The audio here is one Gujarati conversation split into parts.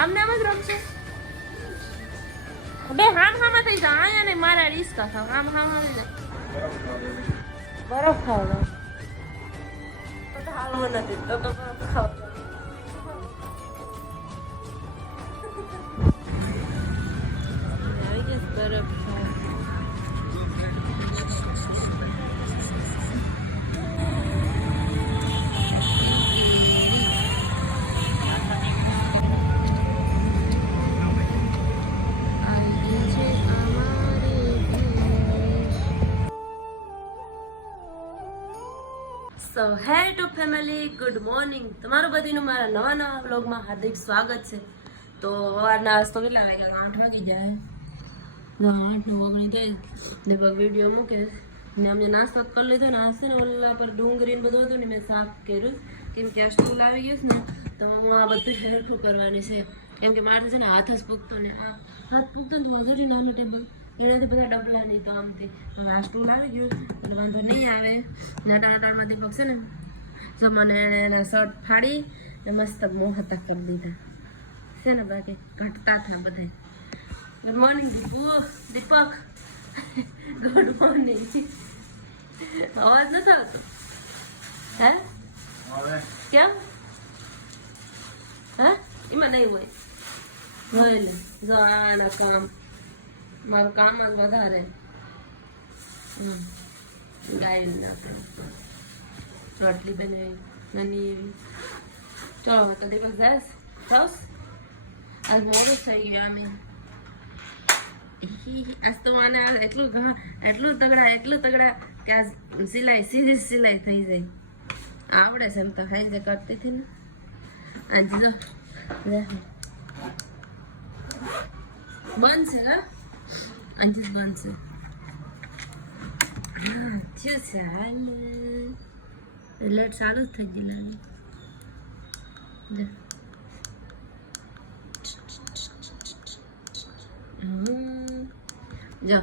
આમને આમ જ રમશે બે હામ હામાં થઈ જા આયા ને મારા રિસ્કા થાવ હામ હામાં ને બરફ ખાવ તો હાલવો નથી તો બરફ ખાવ આવી ગયો બરફ ખાવ સો હે ટુ ફેમિલી ગુડ મોર્નિંગ તમારું બધીનું મારા નવા વ્લોગમાં હાર્દિક સ્વાગત છે તો સવારના નાસ્તો કેટલા વાગ્યા 8 વાગી જાય 8:09 થાય ને બગ વિડીયો મૂકે ને અમે નાસ્તો કરી લીધો ને આ છે ને ઓલા પર ડુંગળી ને બધું હતું ને મેં સાફ કર્યું કેમ કે આ સ્ટૂલ આવી ગયું ને તો હું આ બધું હેરખું કરવાની છે કેમ કે મારે છે ને હાથ જ પૂગતો ને આ હાથ પૂગતો ને વજરી નાનું ટેબલ એનાથી બધા ડબલા નહીં તો આમથી હવે આ સ્ટૂલ આવી ગયું એટલે વાંધો નહીં આવે નાટામાં દીપક છે ને જો મને એને શર્ટ ફાડી ને મસ્ત મોહતા કરી દીધા છે ને બાકી ઘટતા થા બધા ગુડ મોર્નિંગ દીપક ગુડ મોર્નિંગ અવાજ નથી આવતો હે કેમ હે એમાં નહીં હોય હોય લે જો આના કામ મારું કામ જ વધારે ગાયું ના રોટલી બનાવી નાની એવી ચલો હવે તો દીપક જાસ જાસ આજ મોડું થઈ ગયું અમે આજ તો મને એટલું તગડા કે આજ સિલાઈ સીધી સિલાઈ થઈ જાય આવડે છે એમ તો ખાઈ જાય કરતી હતી ને આજે તો બંધ છે હા આજે જ બંધ છે હા થયું છે હાલ લેટ ચાલુ જ થઈ ગઈ લાગે જો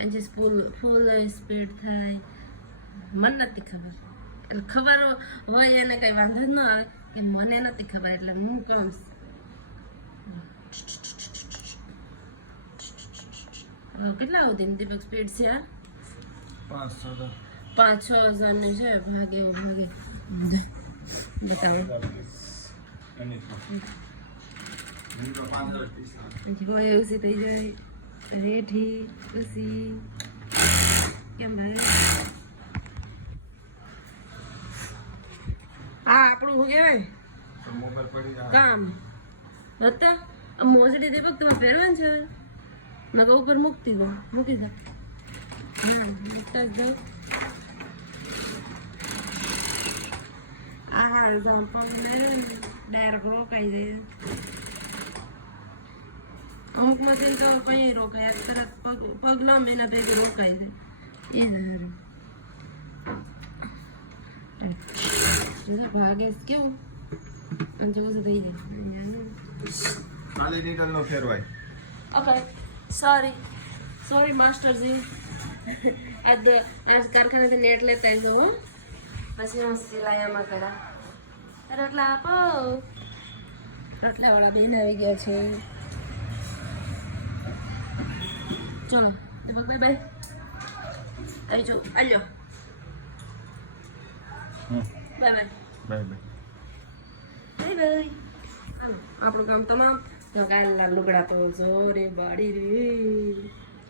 આજે ફૂલ સ્પીડ થાય મને નથી ખબર એટલે ખબર હોય એને કઈ વાંધો જ ન આવે કે મને નથી ખબર એટલે હું કહું કેટલા સુધી દીપક સ્પીડ છે આ 5-6 ની છે ભાગે બતાવો એવું થઈ જાય રેઠી ખુશી કેમ ભાઈ આ આપણું શું કહેવાય કામ હતા મોજડી દીપક તમે પહેરવાનું છે મેં કહું ઉપર મૂકી દો હા મૂકતા જ જાઉં આ ડાયરેક્ટ રોકાઈ જાય અમુક મશીન તો કઈ રોકાય તરત પગ લાંબ એના ભેગું રોકાઈ જાય એ ભાગે કેવું અંજો બધું થઈ જાય ઓકે સોરી માસ્ટરજી આજ કારખાનેથી નેટ લેતા આવ્યો હો પછી હું સિલાઈમાં કરા રોટલા આપો રોટલાવાળા બેન આવી ગયા છે ચલો બાય બાય આવી જાઓ આલ્યો બાય આપણું કામ તમામ તો કાલના લુગડા તો જો રે બાળી રે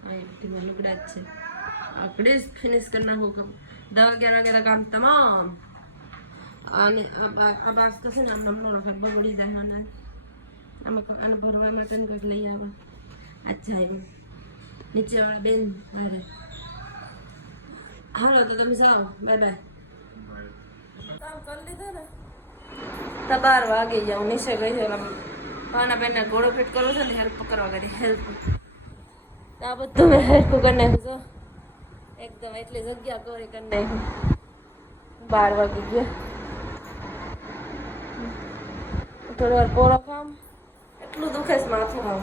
આ લુગડા જ છે આપણે જ ફિનિશ કરી નાખવું કામ 10-11 વાગ્યા કામ તમામ અને આ બાસ તો છે ને આમ બગડી જાય આને ભરવા માટે કંઈક લઈ આવે અચ્છા આવ્યું નીચેવાળા બેન મારે હાલો તો તમે જાઓ બાય બાય કામ કરી લીધો ને તો 12 વાગી જાઉં નીચે ગઈ છે પાના બેનને ઘોડો ફિટ કરવો છે ને હેલ્પ કરવા કરી હેલ્પ આ બધું મેં હેલ્પ કરી નાખ્યું એકદમ એટલી જગ્યા કરી નાખ્યું 12 વાગી ગયા થોડી વાર પોરો ખામ એટલું દુખે છે માથું આમ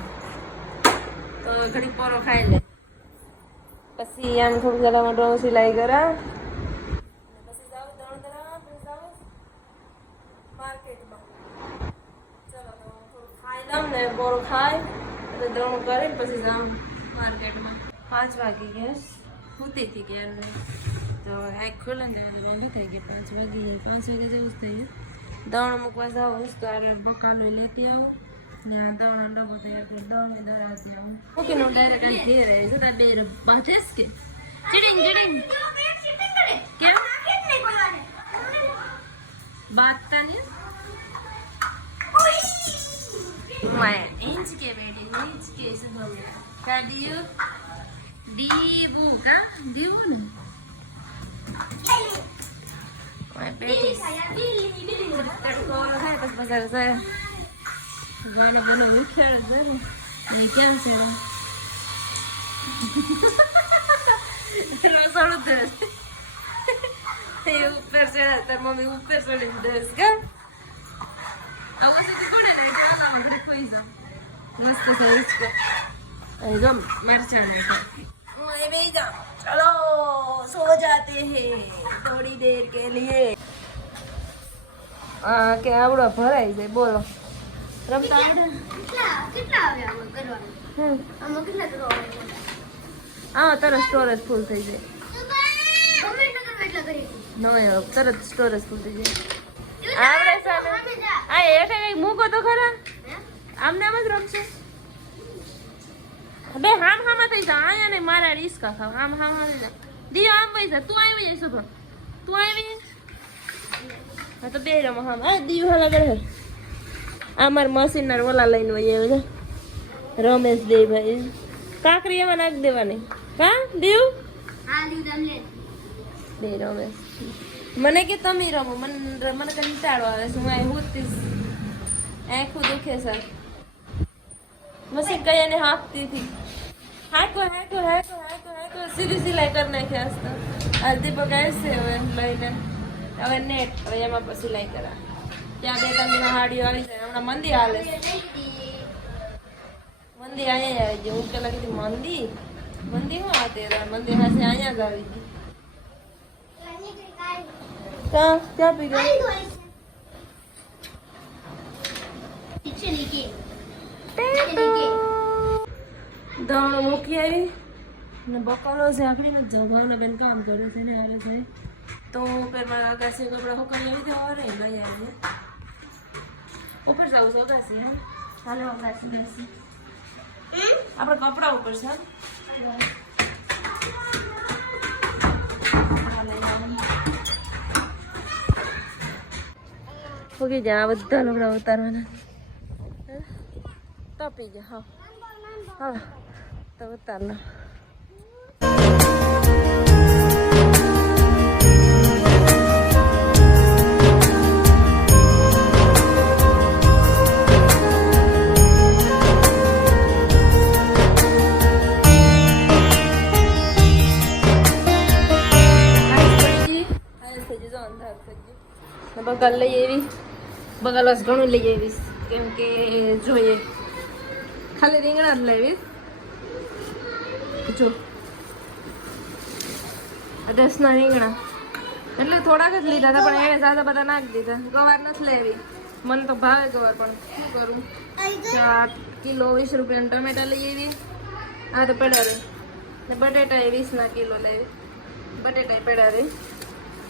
તો ઘડી પોરો ખાઈ લે પછી આને થોડું જરા ડ્રોન સિલાઈ કરા પછી જાવ દણદરા પછી જાવ માર્કેટમાં ચલો તો થોડું ખાઈ લઉં ને બોરો ખાય એટલે દણું કરીને પછી જાઉં માર્કેટમાં 5 વાગી ગયા સૂતી હતી ક્યારે તો આંખ ખોલે ને બંધ થઈ ગઈ 5 વાગી ગયા 5 વાગે જેવું જ થઈ ગયું દણ મૂકવા જાઉં તો આ બકાલું લેતી આવું ને આ દણનો ડબ્બો તૈયાર કરી દણ દરાતી આવું મૂકીને હું ડાયરેક્ટ અહીં ઘેર આવી જતા બે બાંધેસ કે ચીડિંગ કેમ બાતતા નહીં मैं इंच के बेटी इंच के से बोल का दियो दीबू का दियो ना मैं बेटी तड़को है बस बस ऐसे गाना बोलो उखेड़ दे नहीं क्या से रसोड़ दस ये ऊपर चढ़ा तर मम्मी ऊपर चढ़ी दस का आवाज तो कोण आहे ना गावाकडे खोईचा मस्त सैजको एकदम मरचा नहीं ओए बेजा चलो सो जाते हैं थोड़ी देर के लिए आ કે આવડો ભરાઈ જાય બોલો રમતા આવડે કેટલા આવે આમાં કરવાનું આમાં કેટલા કરવાનું આ તારો સ્ટોરેજ ફૂલ થઈ જાય નવે તરત સ્ટોરેજ ફૂલ થઈ જાય આવડે સામે આ એઠે કઈ મૂકો તો ખરા આમને આમ જ રમશો બે હામ હામાં થઈ જા આયા ને મારા રિસ્કા ખાવ હામ હામ થઈ જા દિયો આમ વઈ જા તું આવી જઈ શુભ તું આવી હા તો બે રમો હામ આ દિયો હાલા કરે આ માર મશીન ના ઓલા લઈને વઈ આવે છે રમેશ દે ભાઈ કાકરી એમાં નાખ દેવાની કા દિયો હા દિયો દમ લે બે રમેશ મને કે તમે રમો મને કંટાળો આવે છે હું અહીં હોતીશ આંખું દુખે છે મશીન કઈ એને હાંકતી હતી હાંકો સીધી સિલાઈ કરી નાખી હસતા આ દીપક આવશે હવે લઈને હવે નેટ હવે એમાં પછી સિલાઈ કરા ત્યાં બે ત્રણ હાડીઓ આવી જાય હમણાં મંદી હાલે છે મંદી અહીંયા આવી ગઈ હું પેલા કીધી મંદી શું આવતી મંદી હાથે અહીંયા જ આવી ગઈ क्या पी गए दाण मूकी आई ने बकालो से आखिरी में जवाना बेन काम करे છે ને આરે છે તો फिर मारा आकाशी कपड़ा होकर આવી તો और લઈ આવી ऊपर जाओ सो आकाशी हालो आकाशी આપણે કપડા ઉપર છે હોગી જા બધા લુગડા ઉતારવાના તપી ગયા હા તો ઉતાર લો બગાલ લઈ આવી બગાલ બસ ઘણું લઈ આવીશ કેમ કે જોઈએ ખાલી રીંગણા જ લાવીશ જો 10 રીંગણા એટલે થોડાક જ લીધા હતા પણ એને જ્યાદા બધા નાખી દીધા ગવાર નથી લેવી મને તો ભાવે ગવાર પણ શું કરું 4 કિલો 20 રૂપિયાના ટમેટા લઈ આવી આ તો પડ્યા રે ને બટેટા 20 કિલો લેવી બટેટા પડ્યા રે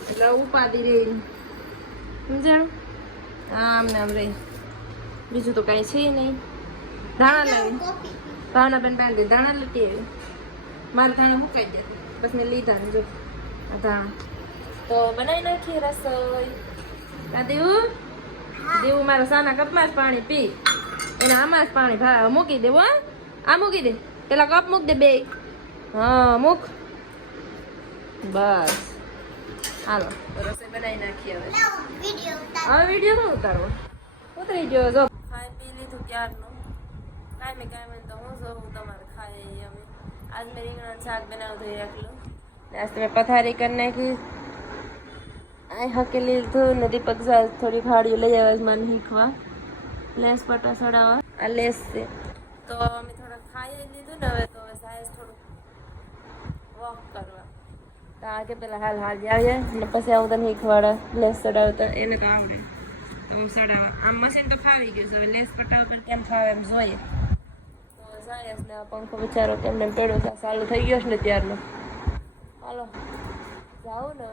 એટલે ઉપાદી રહી સમજાણ આમને આમ રહી બીજું તો કાંઈ છે નહીં ધાણા લાવી ભાવના બેન પહેરી ધાણા લીટી આવી મારે ધાણા મુકાઈ જતી બસ મેં લીધા ને જો આ ધાણા તો બનાવી નાખીએ રસોઈ દેવું દેવું મારા સાના કપમાં જ પાણી પી એને આમાં જ પાણી મૂકી દેવું હા આ મૂકી દે પેલા કપ મૂક દે બે હા મૂક બસ હાલો રસોઈ બનાવી નાખીએ હવે વિડીયો નો ઉતારવો ઉતરી ગયો જો ખાઈ પી લીધું ક્યારનું કાંઈ મેં તો હું જો હું તમારે ખાઈ હવે આજ મેં રીંગણાનું શાક બનાવતું એકલું આજ તમે પથારી કરી નાખી આ હકી લીધું ને દીપક સાહેબ થોડી ખાડીઓ લઈ આવે મને શીખવા લેસ પટા ચડાવવા આ લેસ છે તો અમે થોડા ખાઈ લીધું ને હવે તો હવે સાહેબ થોડું વોક કરવા તો આગે પેલા હાલ હાલ જાય ને પછી આવું તને શીખવાડા લેસ ચડાવતા એને તો આવડે તો હું સડાવવા આમ મશીન તો ફાવી ગયું છે હવે લેસ પટાવ પર કેમ ફાવે એમ જોઈએ તો સાયસ ને આ પંખો બિચારો કેમને પેડો ચાલુ થઈ ગયો છે ને ત્યારનો હાલો જાઉં ને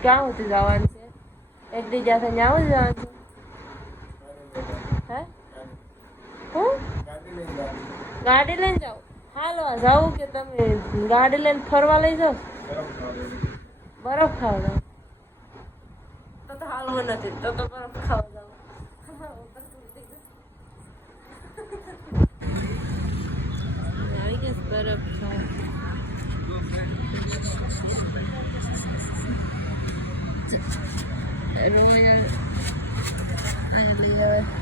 ક્યાં સુધી જવાનું છે એક દી જ્યાં ત્યાં જવાનું છે હે હું ગાડી લઈને જાઓ હાલો જાઉં કે તમે ગાડી લઈને ફરવા લઈ જાઓ બરફ ખાવા જાઓ તો હાલવું નથી તો બરફ ખાવા જાવ આવી ગઈ બરફ ખાવા રોયલ હવે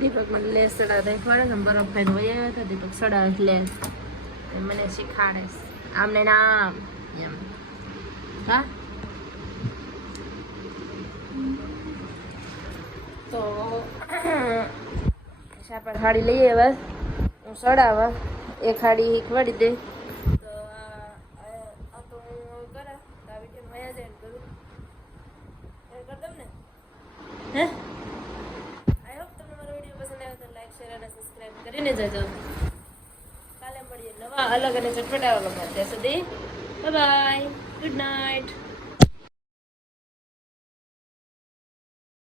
દીપક મને લેસ ચડાવતા ખબર છે બરફ ખાઈને વહી આવ્યા હતા દીપક ચડાવે લેસ મને શીખાડે આમને નામ એમ હા તો શાપર થાળી લઈએ બસ હું ચડાવવા એક હાડી ખવડી દે તો આ તો હું કરે તો આ વિડીયો મજા જાય કરું એ કર દમ ને હે કરીને જજો કાલે મળીએ નવા અલગ અને ચટપટા વ્લોગમાં ત્યાં સુધી બાય બાય ગુડ નાઇટ